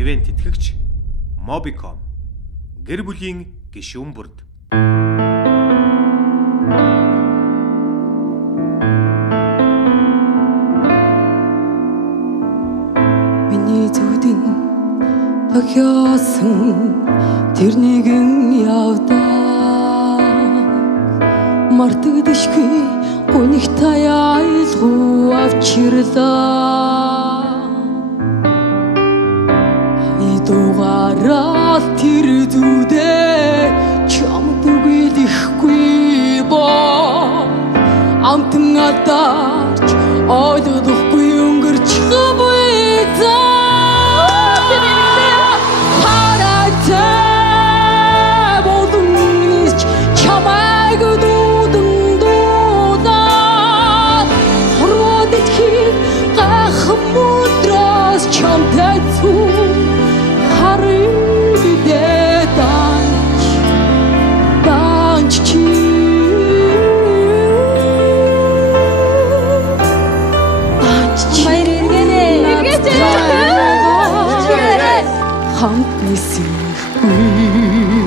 ивент тэтгэгч Mobicom, гэр бүлийн гишүүн бүрд. Миний зүудэн тохиосон тэр нэгэн явдаа мартагдашгүй гүних таяа айлгуу авчирлаа идугараа тэр зүудээ чамд үгэлэхгүй боо амтан адарч ойлгохгүй өнгөрч хавьдаа Хамт нисэхгүй